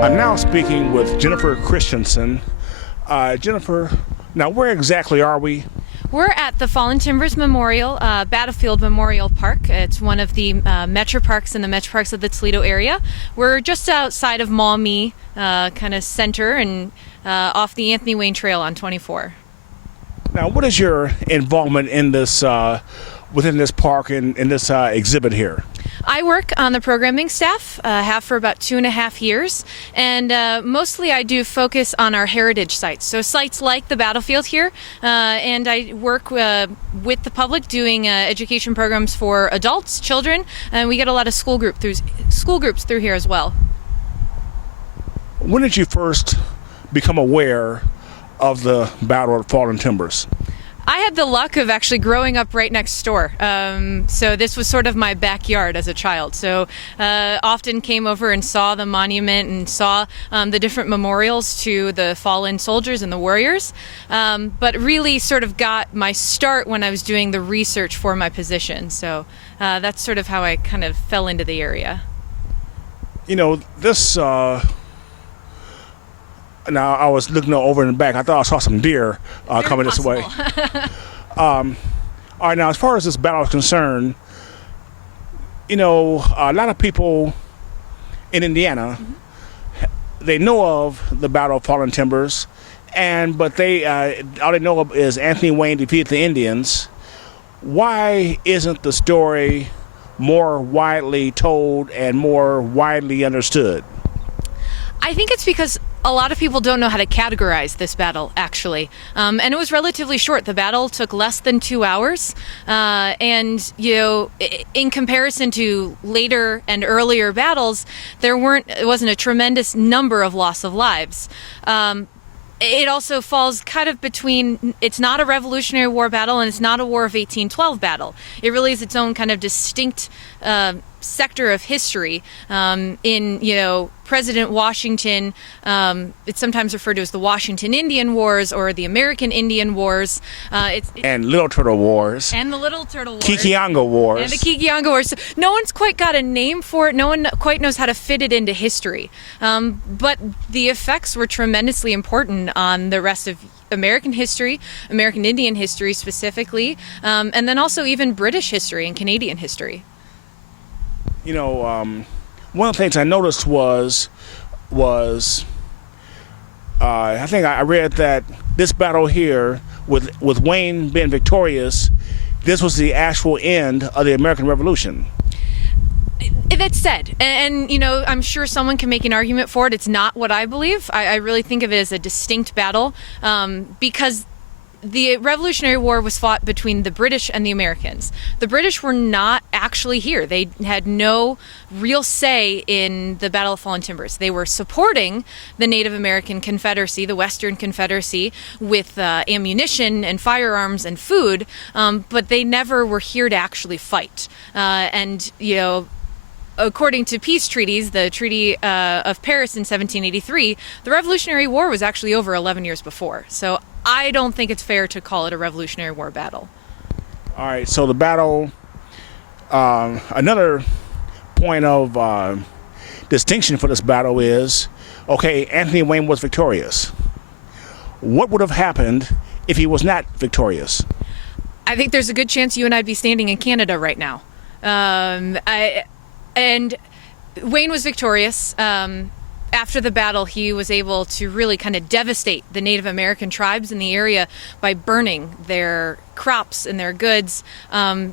I'm now speaking with Jennifer Christensen. Jennifer, now where exactly are we? We're at the Fallen Timbers Memorial, Battlefield Memorial Park. It's one of the metro parks in the metro parks of the Toledo area. We're just outside of Maumee, kind of center, and off the Anthony Wayne Trail on 24. Now, what is your involvement in this, within this park and in this exhibit here? I work on the programming staff, have for about 2.5 years, and mostly I do focus on our heritage sites. So sites like the battlefield here, and I work with the public doing education programs for adults, children, and we get a lot of school groups through here as well. When did you first become aware of the Battle of Fallen Timbers? I had the luck of actually growing up right next door. So this was sort of my backyard as a child. So often came over and saw the monument and saw the different memorials to the fallen soldiers and the warriors. But really sort of got my start when I was doing the research for my position. So that's sort of how I kind of fell into the area. You know, this... Now, I was looking over in the back. I thought I saw some deer coming this way. All right, now, as far as this battle is concerned, you know, a lot of people in Indiana, they know of the Battle of Fallen Timbers, but they all they know of is Anthony Wayne defeated the Indians. Why isn't the story more widely told and more widely understood? I think it's because a lot of people don't know how to categorize this battle, actually. And it was relatively short. The battle took less than 2 hours. And, you know, in comparison to later and earlier battles, it wasn't a tremendous number of loss of lives. It also falls kind of between, it's not a Revolutionary War battle and it's not a War of 1812 battle. It really is its own kind of distinct sector of history. In, you know, President Washington, it's sometimes referred to as the Washington Indian Wars or the American Indian Wars. And Little Turtle Wars. And the Little Turtle Wars. Kikianga Wars. And the Kikianga Wars. So no one's quite got a name for it. No one quite knows how to fit it into history. But the effects were tremendously important on the rest of American history, American Indian history specifically, and then also even British history and Canadian history. You know, one of the things I noticed was I think I read that this battle here, with Wayne being victorious, this was the actual end of the American Revolution. That's said, and you know, I'm sure someone can make an argument for it. It's not what I believe. I really think of it as a distinct battle, because the Revolutionary War was fought between the British and the Americans. The British were not actually here. They had no real say in the Battle of Fallen Timbers. They were supporting the Native American Confederacy, the Western Confederacy, with ammunition and firearms and food, but they never were here to actually fight. And, you know, according to peace treaties, the Treaty of Paris in 1783, the Revolutionary War was actually over 11 years before. So I don't think it's fair to call it a Revolutionary War battle. All right, so the battle, another point of distinction for this battle is, okay, Anthony Wayne was victorious. What would have happened if he was not victorious? I think there's a good chance you and I'd be standing in Canada right now. And Wayne was victorious. After the battle, he was able to really kind of devastate the Native American tribes in the area by burning their crops and their goods,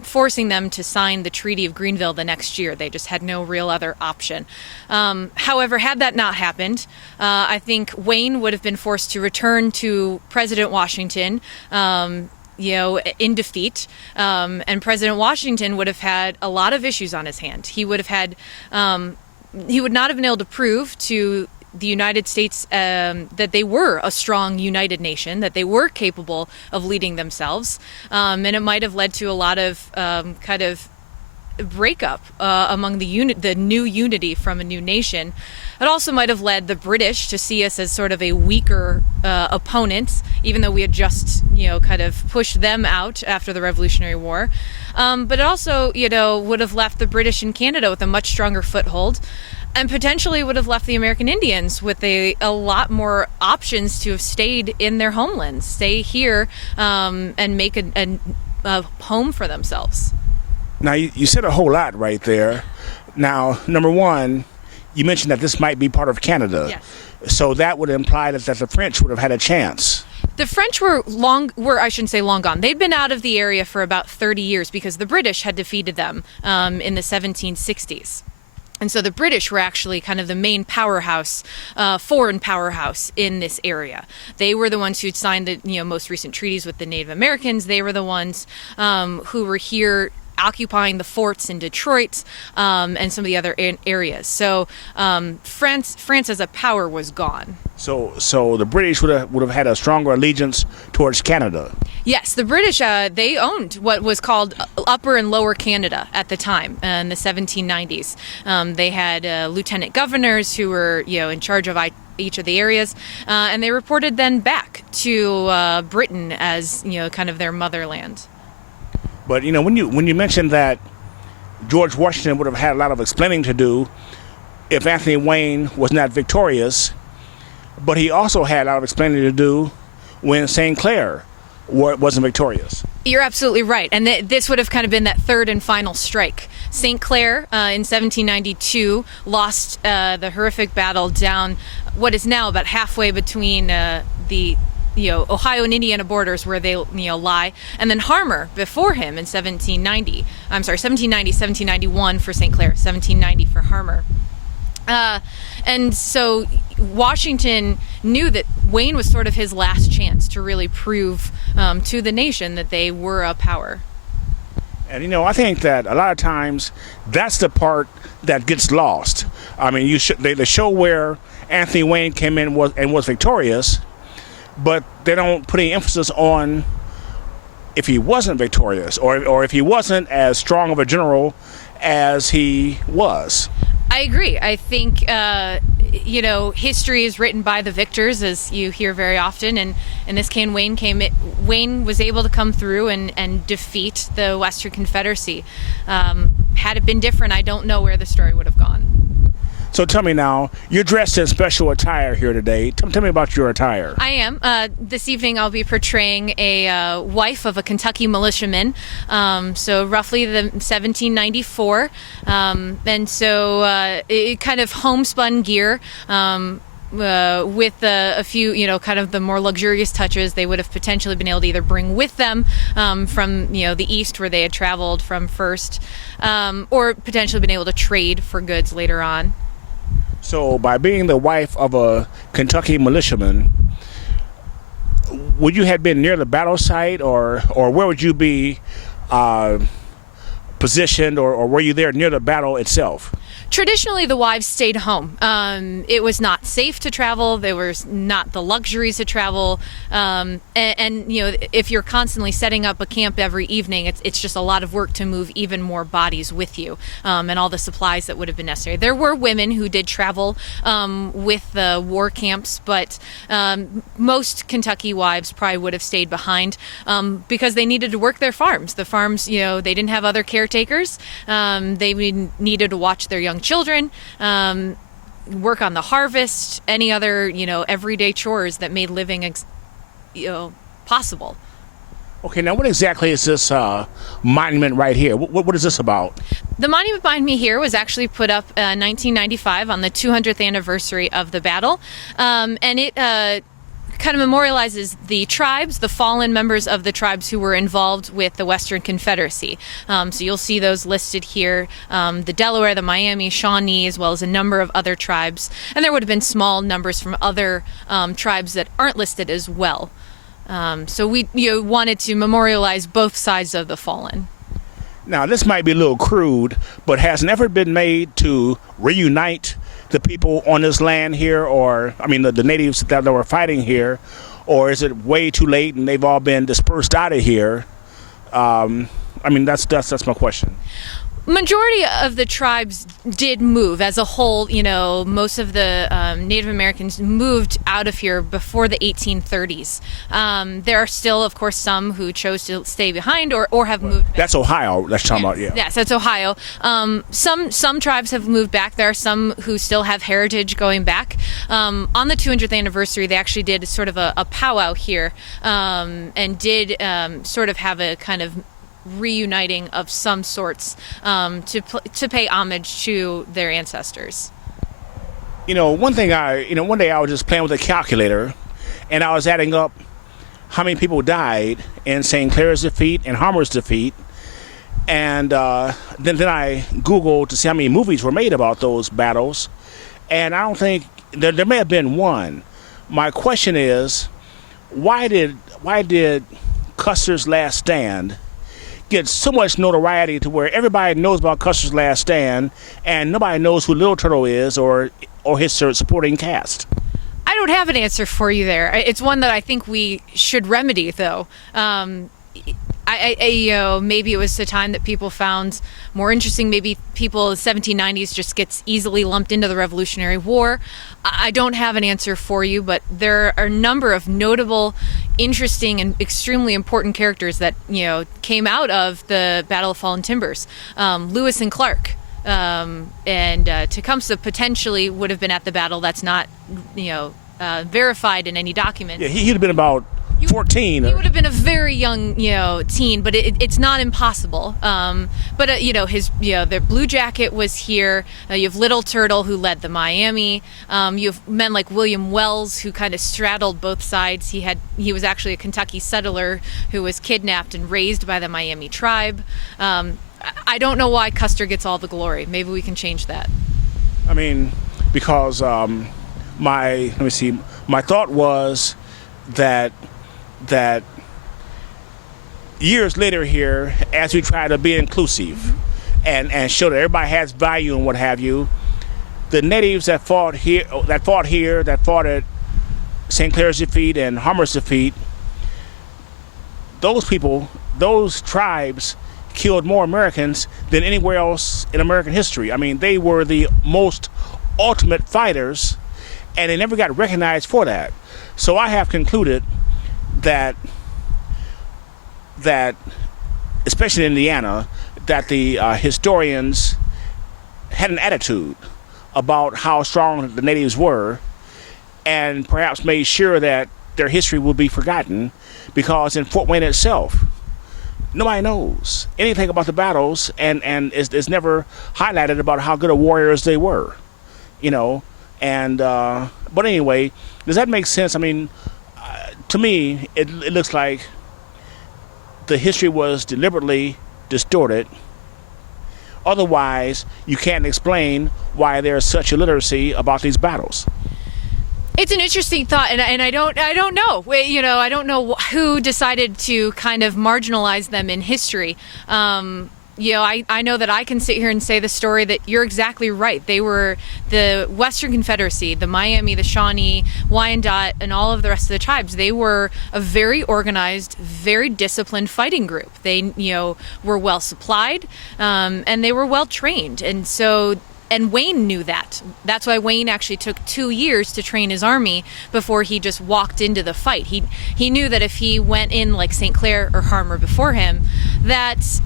forcing them to sign the Treaty of Greenville the next year. They just had no real other option. However, had that not happened, I think Wayne would have been forced to return to President Washington, you know, in defeat, and President Washington would have had a lot of issues on his hand. He would have had, he would not have been able to prove to the United States that they were a strong, united nation, that they were capable of leading themselves, and it might have led to a lot of kind of breakup among the new unity from a new nation. It also might have led the British to see us as sort of a weaker opponent, even though we had just, you know, kind of pushed them out after the Revolutionary War. But it also, you know, would have left the British in Canada with a much stronger foothold. And potentially would have left the American Indians with a lot more options to have stayed in their homelands, stay here, and make a home for themselves. Now, you said a whole lot right there. Now, number one, you mentioned that this might be part of Canada. Yes. So that would imply that the French would have had a chance. The French were I shouldn't say long gone. They'd been out of the area for about 30 years because the British had defeated them in the 1760s. And so the British were actually kind of the main powerhouse, foreign powerhouse in this area. They were the ones who'd signed the most recent treaties with the Native Americans. They were the ones who were here occupying the forts in Detroit and some of the other areas. So France as a power was gone. So the British would have had a stronger allegiance towards Canada. Yes, the British, they owned what was called Upper and Lower Canada at the time in the 1790s. They had lieutenant governors who were in charge of each of the areas, and they reported then back to Britain as kind of their motherland. But when you mentioned that George Washington would have had a lot of explaining to do if Anthony Wayne was not victorious, but he also had a lot of explaining to do when St Clair wasn't victorious. You're absolutely right, and this would have kind of been that third and final strike. St Clair in 1792 lost the horrific battle down what is now about halfway between the Ohio and Indiana borders where they lie, and then Harmer before him in 1791 for St Clair, 1790 for Harmer. And so Washington knew that Wayne was sort of his last chance to really prove to the nation that they were a power. And I think that a lot of times that's the part that gets lost. I mean, they show where Anthony Wayne came in was victorious, but they don't put any emphasis on if he wasn't victorious or if he wasn't as strong of a general as he was. I agree. I think, history is written by the victors, as you hear very often. And in this case, Wayne was able to come through and defeat the Western Confederacy. Had it been different, I don't know where the story would have gone. So tell me now, you're dressed in special attire here today. Tell me about your attire. I am. This evening I'll be portraying a wife of a Kentucky militiaman, so roughly the 1794. And so it kind of homespun gear. With a few, kind of the more luxurious touches they would have potentially been able to either bring with them from, the East where they had traveled from first, or potentially been able to trade for goods later on. So by being the wife of a Kentucky militiaman, would you have been near the battle site or where would you be positioned or were you there near the battle itself? Traditionally, the wives stayed home. It was not safe to travel. There was not the luxuries to travel. And if you're constantly setting up a camp every evening, it's just a lot of work to move even more bodies with you and all the supplies that would have been necessary. There were women who did travel with the war camps, but most Kentucky wives probably would have stayed behind because they needed to work their farms. The farms, they didn't have other caretakers. They needed to watch their young children, work on the harvest, any other, everyday chores that made living, possible. Okay, now what exactly is this monument right here? What is this about? The monument behind me here was actually put up in 1995 on the 200th anniversary of the battle, and it kind of memorializes the tribes, the fallen members of the tribes who were involved with the Western Confederacy. So you'll see those listed here, the Delaware, the Miami, Shawnee, as well as a number of other tribes. And there would have been small numbers from other tribes that aren't listed as well. So we wanted to memorialize both sides of the fallen. Now, this might be a little crude, but has an effort been made to reunite the people on this land here, or, the natives that were fighting here, or is it way too late and they've all been dispersed out of here? That's my question. Majority of the tribes did move as a whole. Most of the Native Americans moved out of here before the 1830s. There are still, of course, some who chose to stay behind or have moved back. That's Ohio. That's talking about, yeah. Yes, that's Ohio. Some tribes have moved back. There are some who still have heritage going back. On the 200th anniversary, they actually did sort of a powwow here, and did sort of have a kind of reuniting of some sorts, to pay homage to their ancestors. One day I was just playing with a calculator, and I was adding up how many people died in St. Clair's defeat and Harmer's defeat, and then I Googled to see how many movies were made about those battles, and I don't think there may have been one. My question is, why did Custers Last Stand get so much notoriety to where everybody knows about Custers Last Stand and nobody knows who Little Turtle is or his supporting cast? I don't have an answer for you there. It's one that I think we should remedy, though. Maybe it was the time that people found more interesting. Maybe people in the 1790s just gets easily lumped into the Revolutionary War. I don't have an answer for you, but there are a number of notable, interesting, and extremely important characters that came out of the Battle of Fallen Timbers. Lewis and Clark, and Tecumseh potentially would have been at the battle. That's not verified in any document. Yeah, he'd have been about 14. He would have been a very young, teen, but it's not impossible. The Blue Jacket was here. You have Little Turtle, who led the Miami. You have men like William Wells, who kind of straddled both sides. He was actually a Kentucky settler who was kidnapped and raised by the Miami tribe. I don't know why Custer gets all the glory. Maybe we can change that. I mean, because my thought was that years later here, as we try to be inclusive and show that everybody has value and what have you, the natives that fought at St. Clair's defeat and Harmer's defeat, those tribes killed more Americans than anywhere else in American history. I mean, they were the most ultimate fighters, and they never got recognized for that. So I have concluded that especially in Indiana, that the historians had an attitude about how strong the natives were, and perhaps made sure that their history would be forgotten, because in Fort Wayne itself, nobody knows anything about the battles, and it's never highlighted about how good of warriors they were, And but anyway, does that make sense? I mean, to me, it looks like the history was deliberately distorted. Otherwise, you can't explain why there's such illiteracy about these battles. It's an interesting thought, and I don't know. I don't know who decided to kind of marginalize them in history. I know that I can sit here and say the story that you're exactly right. They were the Western Confederacy, the Miami, the Shawnee, Wyandotte, and all of the rest of the tribes. They were a very organized, very disciplined fighting group. They, were well supplied, and they were well trained. And Wayne knew that. That's why Wayne actually took 2 years to train his army before he just walked into the fight. He knew that if he went in like St. Clair or Harmer before him, that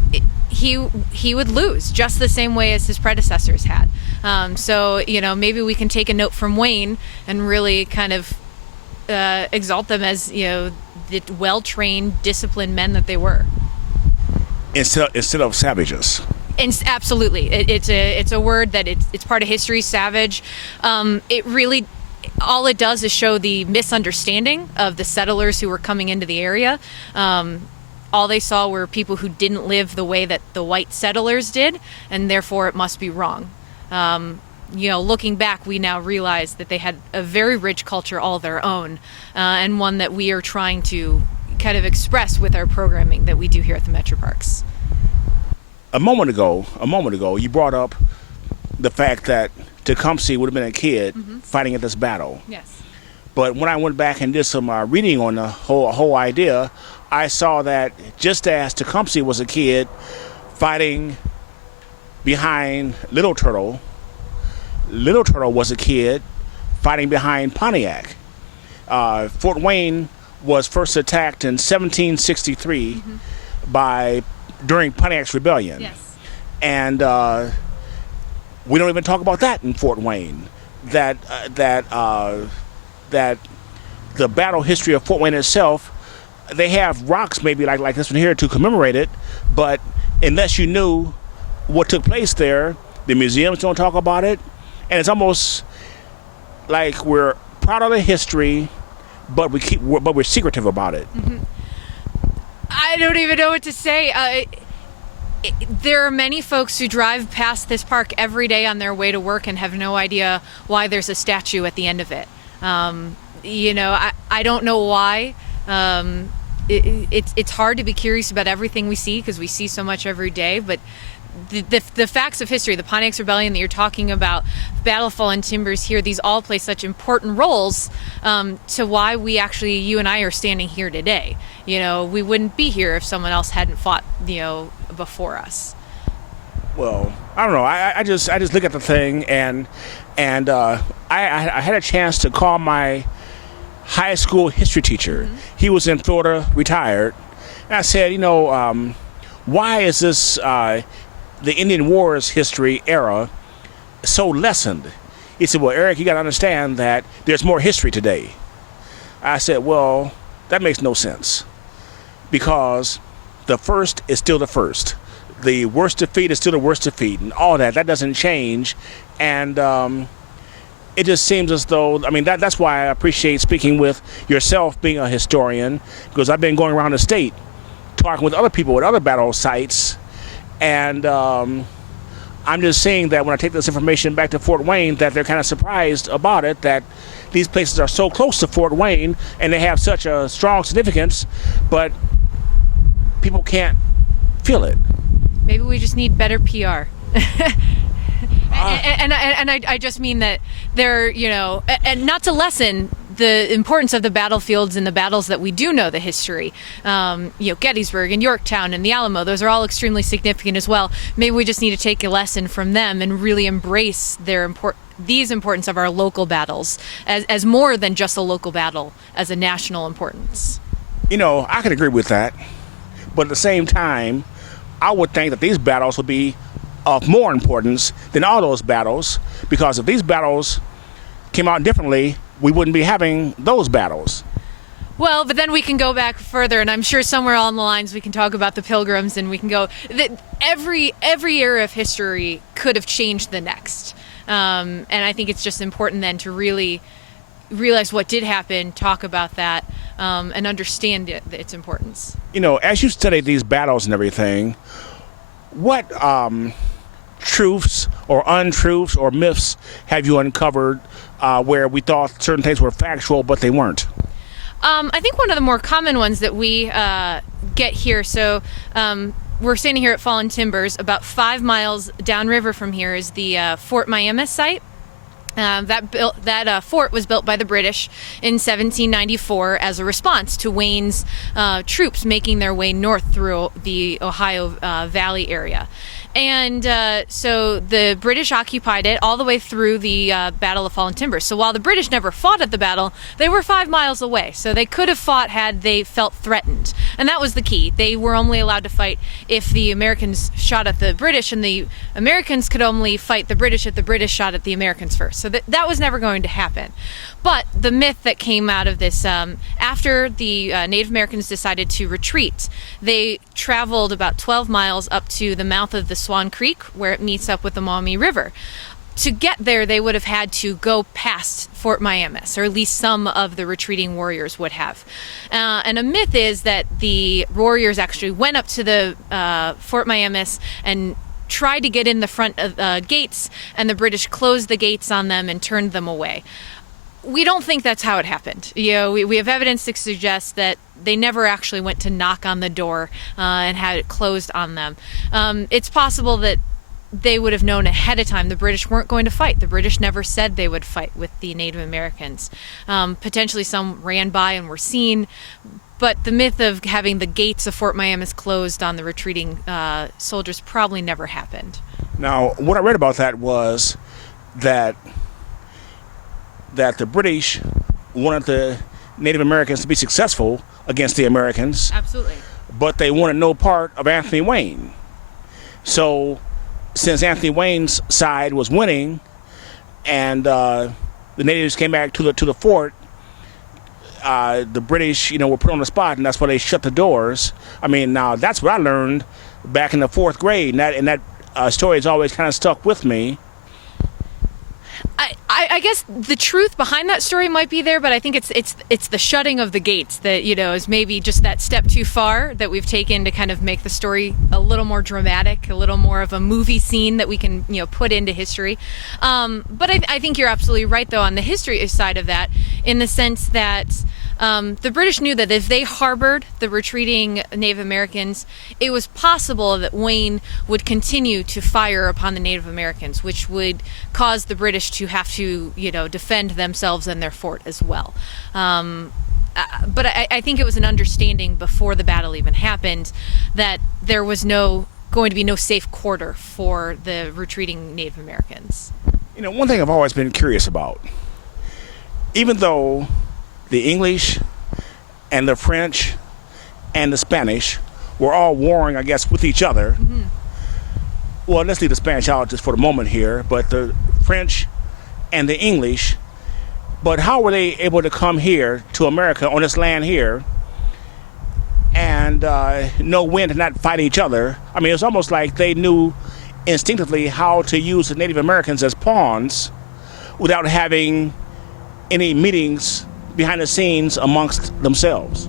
he would lose just the same way as his predecessors had. So maybe we can take a note from Wayne and really kind of exalt them as the well-trained, disciplined men that they were. Instead of savages. Absolutely, it's a word that it's part of history. Savage. It really, all it does is show the misunderstanding of the settlers who were coming into the area. All they saw were people who didn't live the way that the white settlers did, and therefore it must be wrong. Looking back, we now realize that they had a very rich culture all their own, and one that we are trying to kind of express with our programming that we do here at the Metro Parks. A moment ago, you brought up the fact that Tecumseh would have been a kid fighting at this battle. Yes. But when I went back and did some reading on the whole idea, I saw that just as Tecumseh was a kid fighting behind Little Turtle. Little Turtle was a kid fighting behind Pontiac. Fort Wayne was first attacked in 1763 during Pontiac's rebellion. Yes. And we don't even talk about that in Fort Wayne. That the battle history of Fort Wayne itself, they have rocks maybe like this one here to commemorate it, but unless you knew what took place there, the museums don't talk about it, and it's almost like we're proud of the history, but we're secretive about it. I don't even know what to say. There are many folks who drive past this park every day on their way to work and have no idea why there's a statue at the end of it. I don't know why. It's hard to be curious about everything we see because we see so much every day, but the facts of history, the Pontiac's Rebellion that you're talking about, Battle of Fallen Timbers here, these all play such important roles to why you and I are standing here today. We wouldn't be here if someone else hadn't fought, before us. Well, I don't know. I just look at the thing and I had a chance to call my high school history teacher. He was in Florida, retired, and I said, why is this the Indian Wars history era so lessened? He said, well, Eric, you got to understand that there's more history today. I said, well, that makes no sense because the first is still the first. The worst defeat is still the worst defeat, and all that doesn't change. And it just seems as though, that's why I appreciate speaking with yourself, being a historian, because I've been going around the state talking with other people with other battle sites, and I'm just saying that when I take this information back to Fort Wayne, that they're kind of surprised about it, that these places are so close to Fort Wayne and they have such a strong significance, but people can't feel it. Maybe we just need better PR. And I just mean that they're, and not to lessen the importance of the battlefields and the battles that we do know the history. Gettysburg and Yorktown and the Alamo, those are all extremely significant as well. Maybe we just need to take a lesson from them and really embrace these importance of our local battles as more than just a local battle, as a national importance. I can agree with that. But at the same time, I would think that these battles would be of more importance than all those battles, because if these battles came out differently, we wouldn't be having those battles. Well, but then we can go back further, and I'm sure somewhere along the lines we can talk about the Pilgrims, and we can go that every era of history could have changed the next. And I think it's just important then to really realize what did happen, talk about that, and understand its importance. As you study these battles and everything, what truths or untruths or myths have you uncovered where we thought certain things were factual but they weren't? I think one of the more common ones that we get here, so we're standing here at Fallen Timbers. About 5 miles downriver from here is the Fort Miami site. That fort was built by the British in 1794 as a response to Wayne's troops making their way north through the Ohio Valley area. And so the British occupied it all the way through the Battle of Fallen Timbers. So while the British never fought at the battle, they were 5 miles away. So they could have fought had they felt threatened. And that was the key. They were only allowed to fight if the Americans shot at the British, and the Americans could only fight the British if the British shot at the Americans first. So that was never going to happen. But the myth that came out of this, after the Native Americans decided to retreat, they traveled about 12 miles up to the mouth of the Swan Creek, where it meets up with the Maumee River. To get there, they would have had to go past Fort Miami, or at least some of the retreating warriors would have. And a myth is that the warriors actually went up to the Fort Miami and tried to get in the front of gates, and the British closed the gates on them and turned them away. We don't think that's how it happened. We have evidence to suggest that they never actually went to knock on the door and had it closed on them. It's possible that they would have known ahead of time the British weren't going to fight. The British never said they would fight with the Native Americans. Potentially some ran by and were seen, but the myth of having the gates of Fort Miami closed on the retreating soldiers probably never happened. Now, what I read about that was that the British wanted the Native Americans to be successful against the Americans. Absolutely. But they wanted no part of Anthony Wayne. So, since Anthony Wayne's side was winning, and the natives came back to the fort, the British, were put on the spot, and that's why they shut the doors. I mean, now that's what I learned back in the 4th grade, and that story has always kind of stuck with me. I guess the truth behind that story might be there, but I think it's the shutting of the gates that is maybe just that step too far that we've taken to kind of make the story a little more dramatic, a little more of a movie scene that we can put into history. But I think you're absolutely right though on the history side of that, in the sense that the British knew that if they harbored the retreating Native Americans, it was possible that Wayne would continue to fire upon the Native Americans, which would cause the British to have to, defend themselves and their fort as well. But I think it was an understanding before the battle even happened that there was going to be no safe quarter for the retreating Native Americans. One thing I've always been curious about, even though the English and the French and the Spanish were all warring, I guess, with each other. Mm-hmm. Well, let's leave the Spanish out just for the moment here, but the French and the English, but how were they able to come here to America on this land here and know when to not fight each other? I mean, it's almost like they knew instinctively how to use the Native Americans as pawns without having any meetings behind the scenes amongst themselves.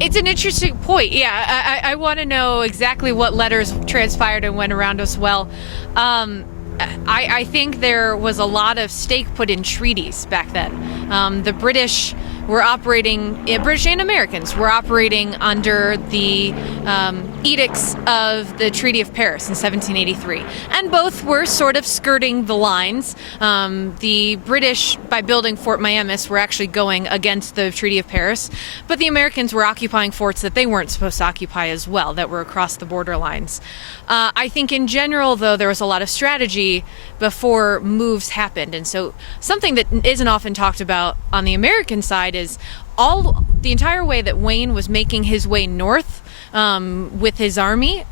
It's an interesting point. Yeah, I want to know exactly what letters transpired and went around as well. I think there was a lot of stake put in treaties back then. The British were operating, British and Americans were operating under the edicts of the Treaty of Paris in 1783. And both were sort of skirting the lines. The British, by building Fort Miamis, were actually going against the Treaty of Paris. But the Americans were occupying forts that they weren't supposed to occupy as well, that were across the border lines. I think in general, though, there was a lot of strategy before moves happened. And so something that isn't often talked about on the American side is the entire way that Wayne was making his way north with his army.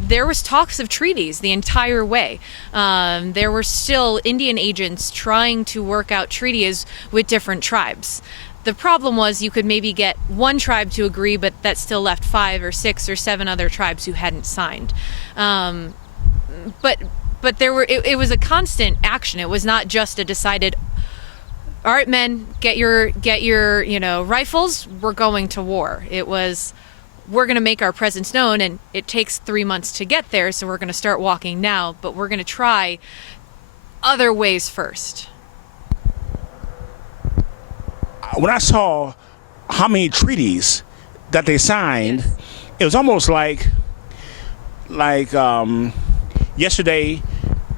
There was talks of treaties the entire way. There were still Indian agents trying to work out treaties with different tribes. The problem was you could maybe get one tribe to agree, but that still left 5 or 6 or 7 other tribes who hadn't signed. But it was a constant action. It was not just a decided, all right, men, get your rifles, we're going to war. It was, we're going to make our presence known, and it takes 3 months to get there, so we're going to start walking now, but we're going to try other ways first. When I saw how many treaties that they signed, yes, it was almost like yesterday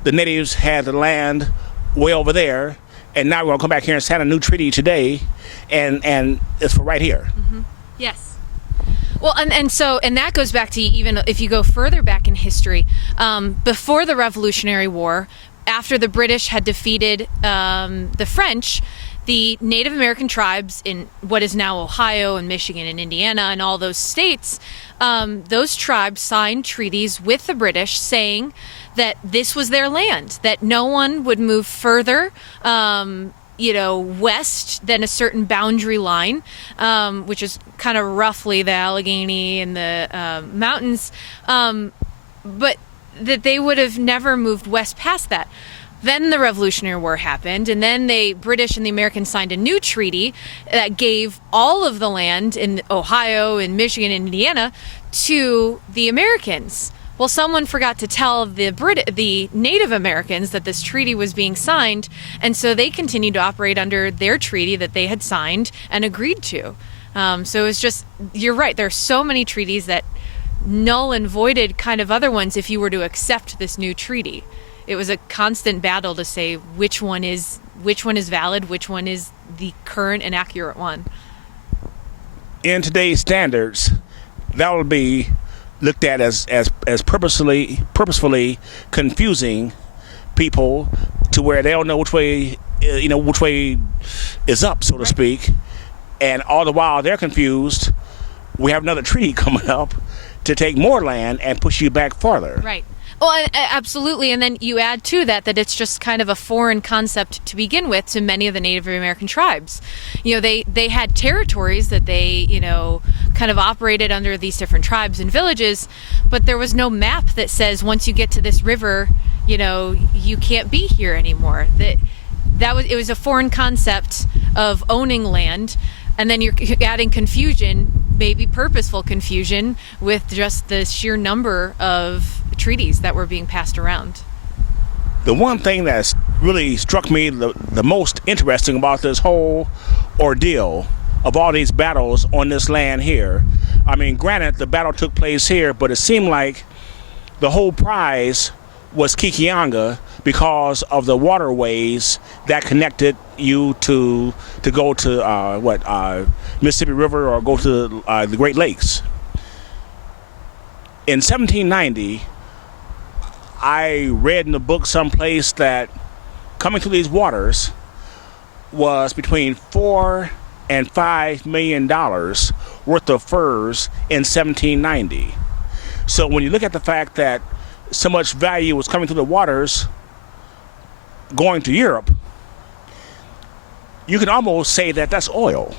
the natives had the land way over there, and now we're going to come back here and sign a new treaty today, and it's for right here. Mm-hmm. Yes. Well, and that goes back to, even if you go further back in history, before the Revolutionary War, after the British had defeated the French, the Native American tribes in what is now Ohio and Michigan and Indiana and all those states, those tribes signed treaties with the British saying that this was their land, that no one would move further west than a certain boundary line, which is kind of roughly the Allegheny and the mountains, but that they would have never moved west past that. Then the Revolutionary War happened, and then the British and the Americans signed a new treaty that gave all of the land in Ohio and Michigan and Indiana to the Americans. Well, someone forgot to tell the Native Americans that this treaty was being signed, and so they continued to operate under their treaty that they had signed and agreed to. So it was just, you're right, there are so many treaties that null and voided kind of other ones if you were to accept this new treaty. It was a constant battle to say which one is valid, which one is the current and accurate one. In today's standards, that would be looked at as purposefully confusing people to where they don't know which way which way is up, so to speak, and all the while they're confused. We have another treaty coming up to take more land and push you back farther. Right. Well, absolutely. And then you add to that it's just kind of a foreign concept to begin with to many of the Native American tribes. They had territories that they, kind of operated under these different tribes and villages, but there was no map that says once you get to this river, you can't be here anymore. It was a foreign concept of owning land, and then you're adding confusion, maybe purposeful confusion, with just the sheer number of treaties that were being passed around. The one thing that's really struck me the most interesting about this whole ordeal of all these battles on this land here, I mean, granted, the battle took place here, but it seemed like the whole prize was Kikianga because of the waterways that connected you to go to Mississippi River or go to the Great Lakes. In 1790, I read in the book someplace that coming through these waters was between $4 and $5 million worth of furs in 1790. So when you look at the fact that so much value was coming through the waters going to Europe, you can almost say that that's oil.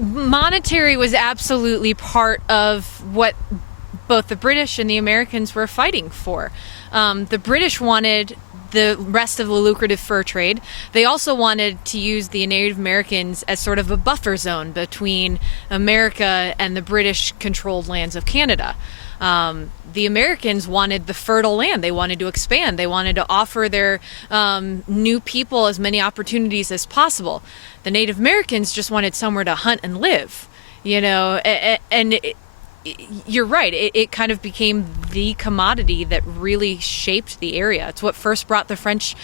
Monetary was absolutely part of what both the British and the Americans were fighting for. The British wanted the rest of the lucrative fur trade. They also wanted to use the Native Americans as sort of a buffer zone between America and the British-controlled lands of Canada. The Americans wanted the fertile land. They wanted to expand. They wanted to offer their new people as many opportunities as possible. The Native Americans just wanted somewhere to hunt and live, and you're right. It kind of became the commodity that really shaped the area. It's what first brought the French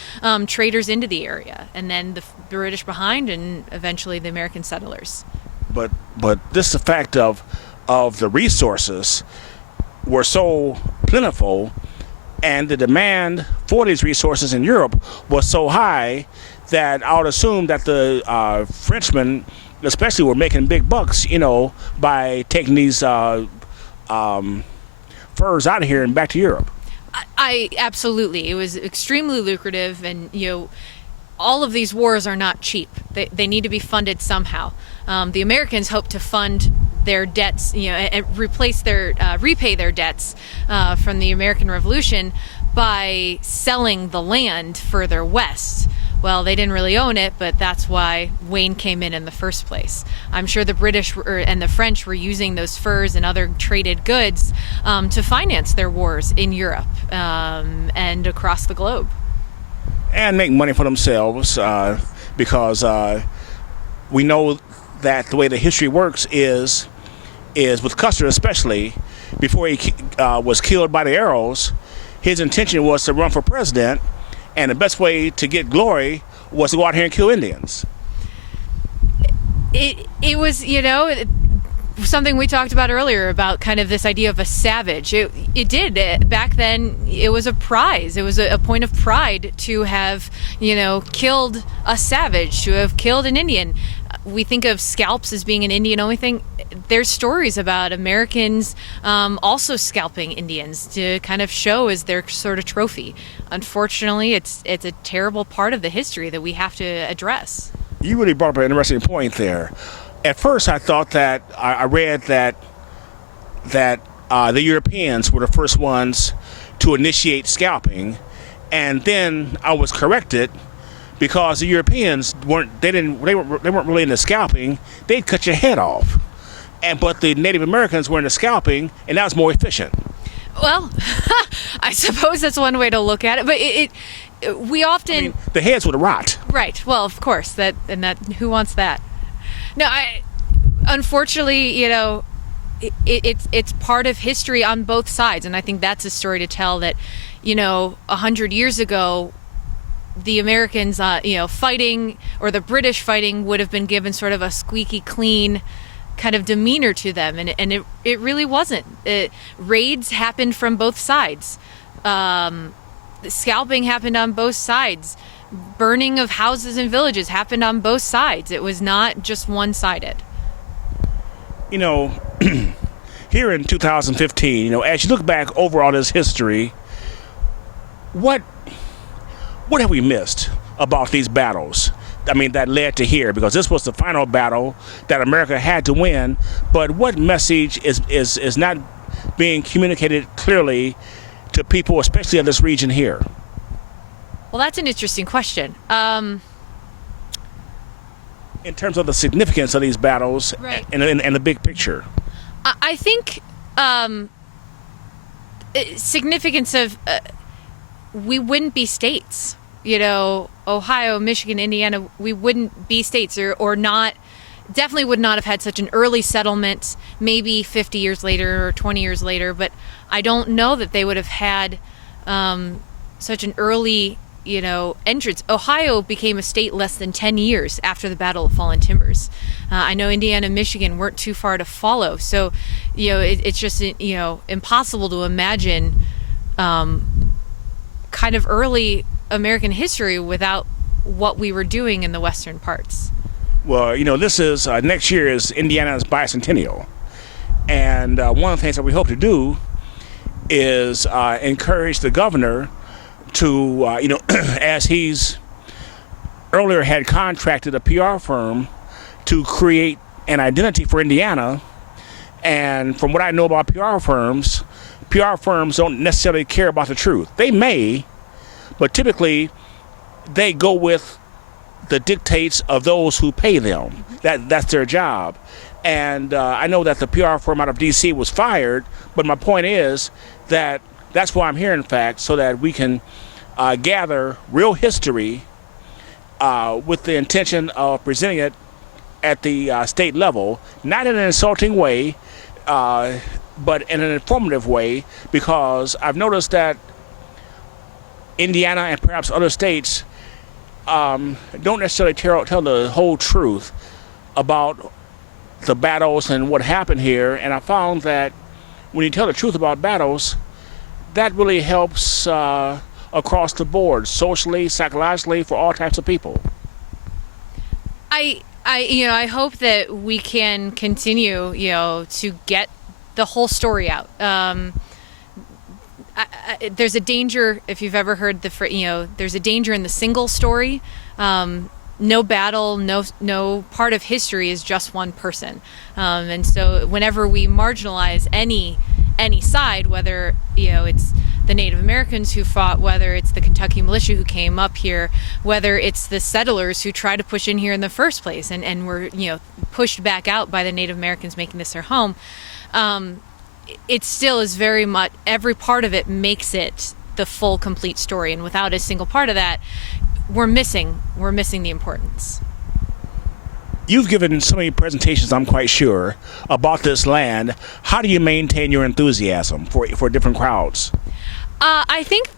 traders into the area, and then the British behind, and eventually the American settlers. But this is the fact of the resources were so plentiful, and the demand for these resources in Europe was so high that I would assume that the Frenchmen especially were making big bucks, by taking these furs out of here and back to Europe. I absolutely. It was extremely lucrative, and all of these wars are not cheap. They need to be funded somehow. The Americans hope to fund their debts, and repay their debts from the American Revolution by selling the land further west. Well, they didn't really own it, but that's why Wayne came in the first place. I'm sure the British and the French were using those furs and other traded goods to finance their wars in Europe and across the globe. And make money for themselves because we know that the way the history works is with Custer especially, before he was killed by the arrows, his intention was to run for president, and the best way to get glory was to go out here and kill Indians. It was, something we talked about earlier about kind of this idea of a savage. It did. Back then, it was a prize. It was a point of pride to have, killed a savage, to have killed an Indian. We think of scalps as being an Indian-only thing. There's stories about Americans also scalping Indians to kind of show as their sort of trophy. Unfortunately, it's a terrible part of the history that we have to address. You really brought up an interesting point there. At first, I thought that I read that the Europeans were the first ones to initiate scalping, and then I was corrected because the Europeans weren't really into scalping. They'd cut your head off, but the Native Americans were into scalping, and that was more efficient. Well, I suppose that's one way to look at it, but we often the heads would rot. Right. Well, of course, that who wants that? No, unfortunately, it's part of history on both sides, and I think that's a story to tell. That 100 years ago, the Americans, fighting, or the British fighting, would have been given sort of a squeaky clean kind of demeanor to them, and it really wasn't. Raids happened from both sides. Scalping happened on both sides. Burning of houses and villages happened on both sides. It was not just one-sided. You know, here in 2015, you know, as you look back over all this history, what have we missed about these battles? I mean, that led to here, because this was the final battle that America had to win. But what message is not being communicated clearly to people, especially in this region here? Well, that's an interesting question. In terms of the significance of these battles, right, and the big picture. I think significance of we wouldn't be states. You know, Ohio, Michigan, Indiana, we wouldn't be states, or not, definitely would not have had such an early settlement, maybe 50 years later or 20 years later, but I don't know that they would have had such an early, you know, entrance. Ohio became a state less than 10 years after the Battle of Fallen Timbers. I know Indiana and Michigan weren't too far to follow, so, you know, it's just, you know, impossible to imagine kind of early American history without what we were doing in the western parts. Well, you know, this is next year is Indiana's bicentennial, and one of the things that we hope to do is encourage the governor to, you know, as he's earlier had contracted a PR firm to create an identity for Indiana. And from what I know about PR firms don't necessarily care about the truth. They may, but typically they go with the dictates of those who pay them. That's their job. And I know that the PR firm out of D.C. was fired, but my point is that that's why I'm here, in fact, so that we can gather real history with the intention of presenting it at the state level, not in an insulting way, but in an informative way, because I've noticed that Indiana and perhaps other states don't necessarily tell the whole truth about the battles and what happened here. And I found that when you tell the truth about battles, that really helps across the board, socially, psychologically, for all types of people. I hope that we can continue, you know, to get the whole story out. There's a danger, if you've ever heard there's a danger in the single story. No battle, no part of history is just one person. And so whenever we marginalize any side, whether, you know, it's the Native Americans who fought, whether it's the Kentucky militia who came up here, whether it's the settlers who tried to push in here in the first place and were, you know, pushed back out by the Native Americans making this their home, it still is very much, every part of it makes it the full, complete story. And without a single part of that, we're missing the importance. You've given so many presentations, I'm quite sure, about this land. How do you maintain your enthusiasm for different crowds? I think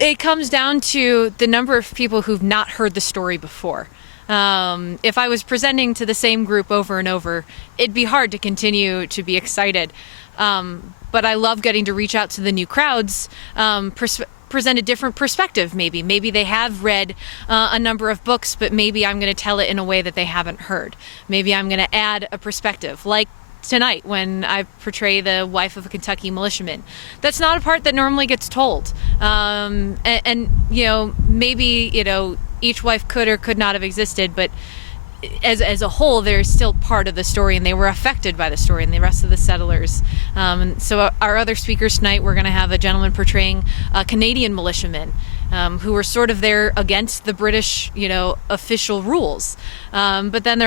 it comes down to the number of people who've not heard the story before. If I was presenting to the same group over and over, it'd be hard to continue to be excited. But I love getting to reach out to the new crowds, present a different perspective. Maybe they have read a number of books, but maybe I'm going to tell it in a way that they haven't heard. Maybe I'm going to add a perspective, like tonight when I portray the wife of a Kentucky militiaman. That's not a part that normally gets told. And you know, maybe, you know, each wife could or could not have existed, but as a whole, they're still part of the story, and they were affected by the story, and the rest of the settlers. So our other speakers tonight, we're going to have a gentleman portraying a Canadian militiaman who were sort of there against the British, you know, official rules. But then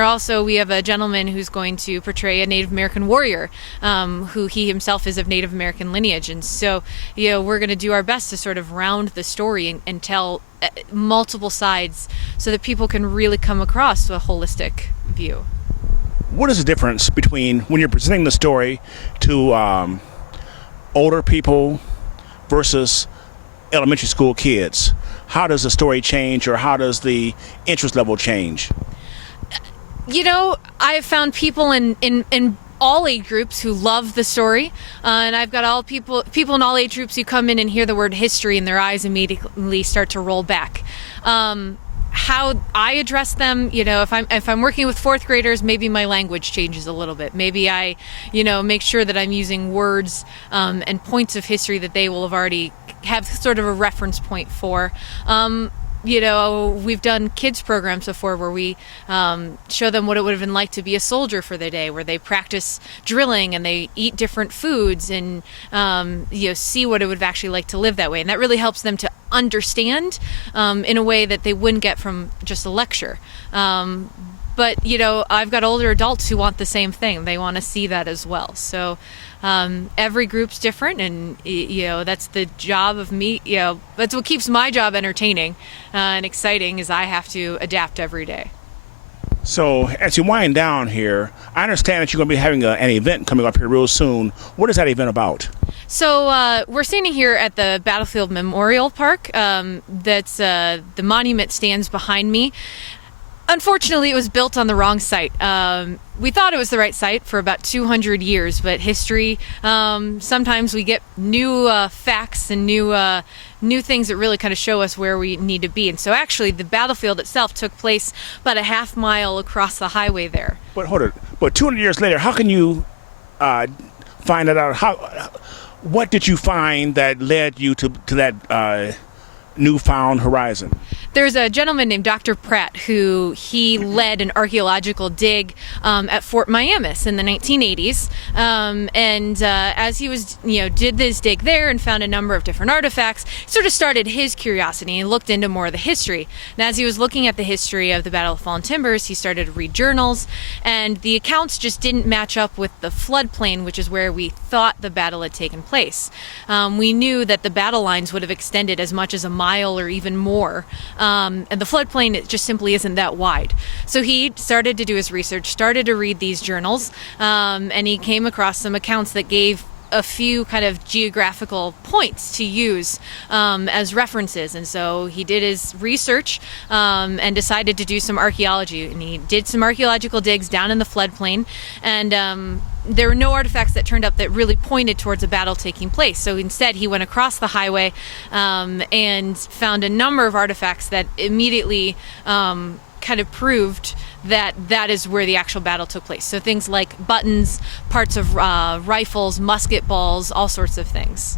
we have a gentleman who's going to portray a Native American warrior who he himself is of Native American lineage. And so, you know, we're going to do our best to sort of round the story and tell multiple sides so that people can really come across a holistic view. What is the difference between when you're presenting the story to older people versus elementary school kids? How does the story change, or how does the interest level change? You know, I have found people in all age groups who love the story, and I've got all people in all age groups who come in and hear the word history and their eyes immediately start to roll back. How I address them, you know, if I'm working with fourth graders, maybe my language changes a little bit. Maybe I, you know, make sure that I'm using words and points of history that they will have already have sort of a reference point for. You know, we've done kids programs before where we show them what it would have been like to be a soldier for the day, where they practice drilling and they eat different foods and, you know, see what it would actually like to live that way. And that really helps them to understand in a way that they wouldn't get from just a lecture. But, you know, I've got older adults who want the same thing. They want to see that as well. So every group's different, and, you know, that's the job of me. You know, that's what keeps my job entertaining and exciting, is I have to adapt every day. So as you wind down here, I understand that you're going to be having an event coming up here real soon. What is that event about? So we're standing here at the Battlefield Memorial Park. That's the monument stands behind me. Unfortunately, it was built on the wrong site. We thought it was the right site for about 200 years, but history, sometimes we get new facts and new things that really kind of show us where we need to be. And so actually, the battlefield itself took place about a half mile across the highway there. But hold it. But 200 years later, how can you find that out? What did you find that led you to that newfound horizon? There's a gentleman named Dr. Pratt who he led an archaeological dig at Fort Miamis in the 1980s, and as he was, you know, did this dig there and found a number of different artifacts, sort of started his curiosity and looked into more of the history. And as he was looking at the history of the Battle of Fallen Timbers, he started to read journals, and the accounts just didn't match up with the floodplain, which is where we thought the battle had taken place. We knew that the battle lines would have extended as much as a mile or even more. And the floodplain, it just simply isn't that wide. So he started to do his research, started to read these journals, and he came across some accounts that gave a few kind of geographical points to use as references. And so he did his research and decided to do some archaeology. And he did some archaeological digs down in the floodplain, and there were no artifacts that turned up that really pointed towards a battle taking place. So instead, he went across the highway and found a number of artifacts that immediately kind of proved that that is where the actual battle took place. So things like buttons, parts of rifles, musket balls, all sorts of things.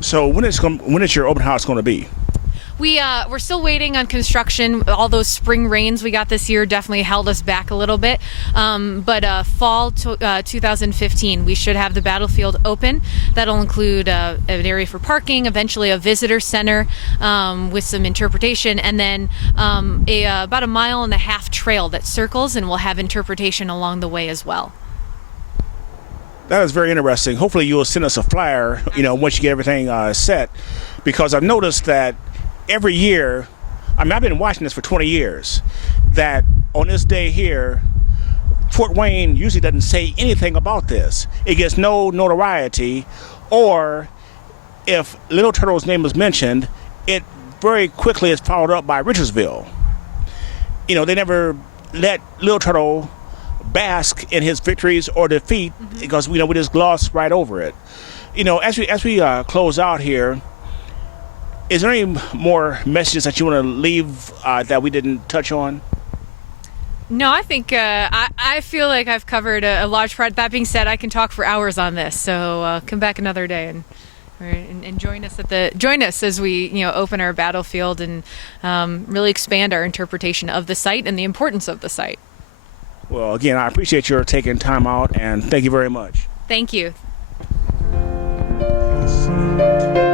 So when is your open house going to be? We're still waiting on construction. All those spring rains we got this year definitely held us back a little bit. But fall 2015, we should have the battlefield open. That'll include an area for parking, eventually a visitor center with some interpretation, and then about a 1.5 mile trail that circles, and we'll have interpretation along the way as well. That is very interesting. Hopefully you'll send us a flyer, you know, once you get everything set, because I've noticed that every year, I mean, I've been watching this for 20 years, that on this day here, Fort Wayne usually doesn't say anything about this. It gets no notoriety, or if Little Turtle's name is mentioned, it very quickly is followed up by Richardsville. You know, they never let Little Turtle bask in his victories or defeat, because, you know, we just gloss right over it. You know, as we close out here, is there any more messages that you want to leave that we didn't touch on? No, I think I feel like I've covered a large part. That being said, I can talk for hours on this. So come back another day and join us as we open our battlefield and really expand our interpretation of the site and the importance of the site. Well, again, I appreciate your taking time out, and thank you very much. Thank you. Yes.